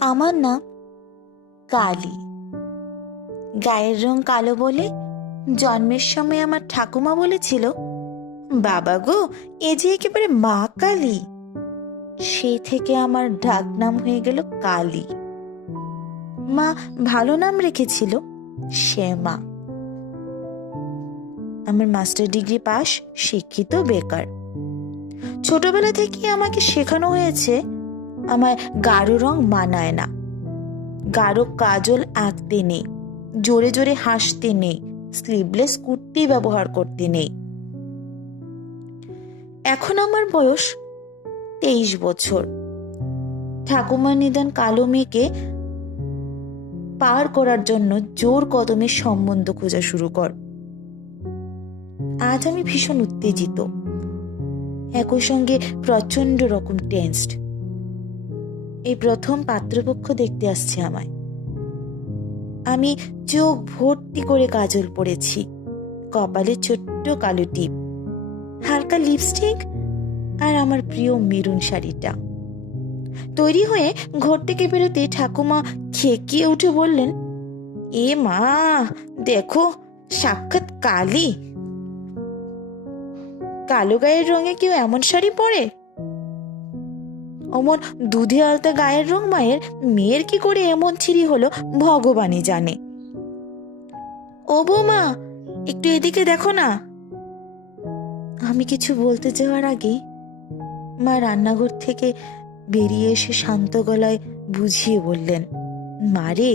আমার নাম কালী। গায়ের রং কালো বলে জন্মের সময় আমার ঠাকুমা বলেছিল, বাবা গো, এ যে একেবারে মা কালী। সেই থেকে আমার ডাক নাম হয়ে গেল কালী। মা ভালো নাম রেখেছিল, শ্যামা। আমার মাস্টার ডিগ্রি পাশ, শিক্ষিত, বেকার। ছোটবেলা থেকে আমাকে শেখানো হয়েছে আমার গাঢ় রং মানায় না, গাঢ় কাজল আঁকতে নেই, জোরে জোরে হাসতে নেই, স্লিভলেস কুর্তি ব্যবহার করতে নেই। এখন আমার বয়স 23 বছর। ঠাকুমার নিদান কালো মেয়েকে পার করার জন্য জোর কদমে সম্বন্ধ খোঁজা শুরু কর। আজ আমি ভীষণ উত্তেজিত, একই সঙ্গে প্রচন্ড রকম টেন্সড। এই প্রথম পাত্রপক্ষ দেখতে আসছে আমায়। আমি চোখ ভর্তি করে কাজল পরেছি, কপালে ছোট্ট কালো টিপ, হালকা লিপস্টিক আর আমার প্রিয় মেরুন শাড়িটা। তৈরি হয়ে ঘর থেকে বেরোতে ঠাকুমা খেকিয়ে উঠে বললেন, এ মা, দেখো সাক্ষাৎ কালী। কালো গায়ের রঙে কেউ এমন শাড়ি পরে? অমন দুধে আলতা গায়ের রং মায়ের, মেয়ের কি করে এমন ছিরি হলো ভগবানই জানে। ও বৌমা, একটু এদিকে দেখো না। আমি কিছু বলতে যাওয়ার আগে মা রান্নাঘর থেকে বেরিয়ে এসে শান্ত গলায় বুঝিয়ে বললেন, মারে,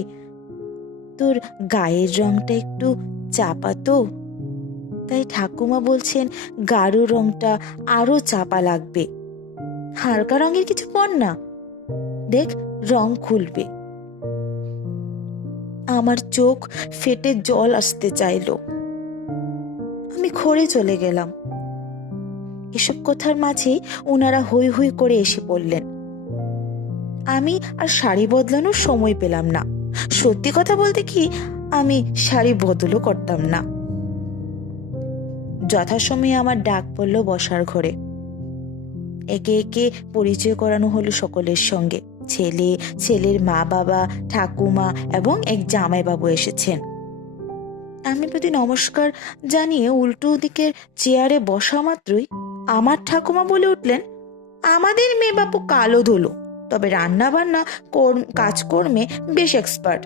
তোর গায়ের রংটা একটু চাপা তো, তাই ঠাকুমা বলছেন গাঢ় রংটা আরো চাপা লাগবে। হালকা রঙের কিছু পর না, দেখ রং খুলবে। আমার চোখ ফেটে জল আসতে চাইলো। আমি ঘরে চলে গেলাম। এসব কথার মাঝে ওনারা হৈ হৈ করে এসে পড়লেন। আমি আর শাড়ি বদলানোর সময় পেলাম না। সত্যি কথা বলতে কি, আমি শাড়ি বদলও করতাম না। যথাসময়ে আমার ডাক পড়ল বসার ঘরে। একে একে পরিচয় করানো হলো সকলের সঙ্গে। ছেলে, ছেলের মা বাবা, ঠাকুমা এবং এক জামাইবাবু এসেছেন। আমি প্রতি নমস্কার জানিয়ে উল্টো দিকের চেয়ারে বসা মাত্রই আমার ঠাকুমা বলে উঠলেন, আমাদের মেয়ে বাপু কালো ধুলো, তবে রান্না বান্না কাজকর্মে বেশ এক্সপার্ট।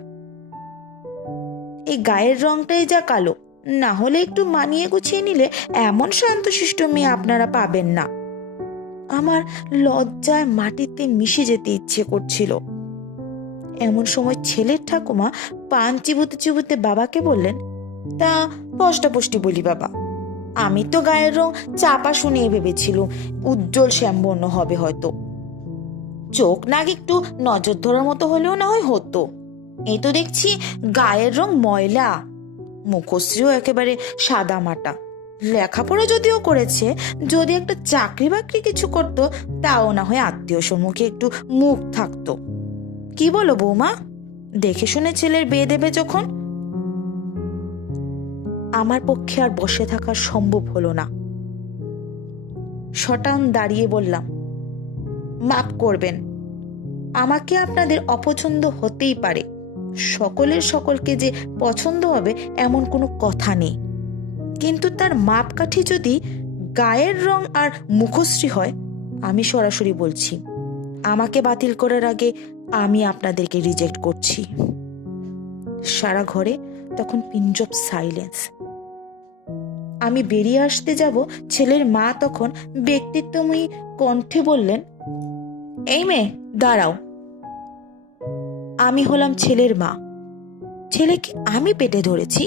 এই গায়ের রংটাই যা কালো, না হলে একটু মানিয়ে গুছিয়ে নিলে এমন শান্তশিষ্ট মেয়ে আপনারা পাবেন না। আমার লজ্জায় মাটিতে মিশে যেতে ইচ্ছে করছিল। এমন সময় ছেলের ঠাকুমা পান চিবুতে চিবুতে বাবাকে বললেন, তা স্পষ্টপুষ্টি বলি বাবা, আমি তো গায়ের রং চাপা শুনিয়ে ভেবেছিলুম উজ্জ্বল শ্যামবর্ণ হবে হয়তো। চোখ নাক একটু নজর ধরার মতো হলেও না হয় হতো। এই তো দেখছি গায়ের রং ময়লা, মুখশ্রীও একেবারে সাদা মাটা। লেখাপড়া যদিও করেছে, যদি একটা চাকরি বাকরি কিছু করতো তাও না হয় আত্মীয় সম্মুখে একটু মুখ থাকতো। কি বলো বৌমা, দেখে শুনে ছেলের বিয়ে দেবে যখন? আমার পক্ষে আর বসে থাকা সম্ভব হলো না। শটান দাঁড়িয়ে বললাম, মাফ করবেন, আমাকে আপনাদের অপছন্দ হতেই পারে, সকলের সকলকে যে পছন্দ হবে এমন কোনো কথা নেই, কিন্তু তার মাপকাঠি যদি গায়ের রং আর মুখশ্রী হয়, আমি সরাসরি বলছি, আমাকে বাতিল করার আগে আমি আপনাদেরকে রিজেক্ট করছি। সারা ঘরে তখন পিঞ্চ অফ সাইলেন্স। আমি বেরিয়ে আসতে যাব, ছেলের মা তখন ব্যক্তিত্বময়ী কণ্ঠে বললেন, এই মেয়ে দাঁড়াও। আমি হলাম ছেলের মা। ছেলেকে আমি পেটে ধরেছি,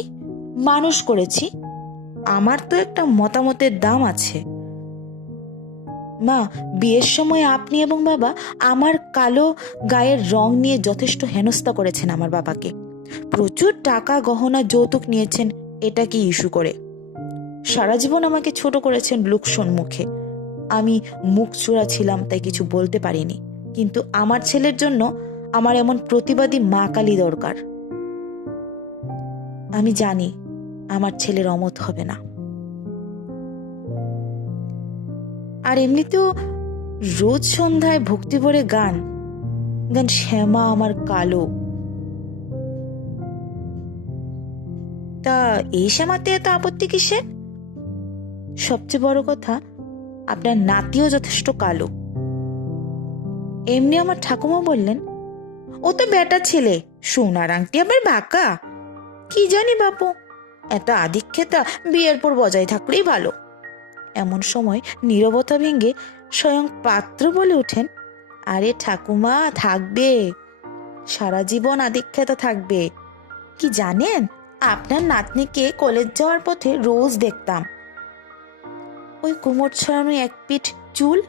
মানুষ করেছি, আমার তো একটা মতামতের দাম আছে। মা, বিয়ের সময় আপনি এবং বাবা আমার কালো গায়ের রং নিয়ে যথেষ্ট হেনস্থা করেছেন আমার বাবাকে। প্রচুর টাকা গহনা যৌতুক নিয়েছেন, এটা কি ইস্যু করে? সারা জীবন আমাকে ছোট করেছেন লোক সম্মুখে। আমি মুখ চূড়া ছিলাম, তাই কিছু বলতে পারিনি। কিন্তু আমার ছেলের জন্য আমার এমন প্রতিবাদী মা কালী দরকার। আমি জানি আমার ছেলের অমত হবে না। আর এমনিতেও রোজ সন্ধ্যায় ভক্তিভরে গান, গান শ্যামা আমার কালো। তা এই শ্যামাতে এত আপত্তি কিসের? সবচেয়ে বড় কথা, আপনার নাতিও যথেষ্ট কালো। এমনি আমার ঠাকুমা বললেন, ও তো বেটা ছেলে, সোনার আংটি আবার বাঁকা। কি জানি বাপু, এত আধিক্যতা বিয়ের পর বজায় থাকলেই ভালো। এমন সময় নীরবতা ভেঙে স্বয়ং পাত্র বলে ওঠেন, আরে ঠাকুমা, থাকবে, সারা জীবন আধিক্যতা থাকবে। কি জানেন, আপনার নাতনিকে কলেজ যাওয়ার পথে রোজ দেখতাম। ওই কোমর ছড়ানো এক পিঠ চুল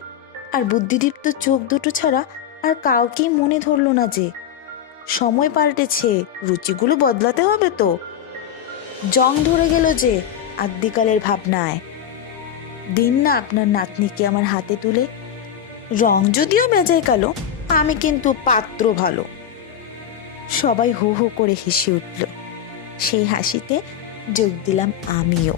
আর বুদ্ধিদীপ্ত চোখ দুটো ছাড়া আর কাউকেই মনে ধরলো না যে। সময় পাল্টেছে, রুচিগুলো বদলাতে হবে তো। জং ধরে গেল যে আদ্যিকালের ভাবনায়। দিন না আপনার নাতনিকে আমার হাতে তুলে। রং যদিও বেজায় কালো, আমি কিন্তু পাত্র ভালো। সবাই হো হো করে হেসে উঠল। সেই হাসিতে যোগ দিলাম আমিও।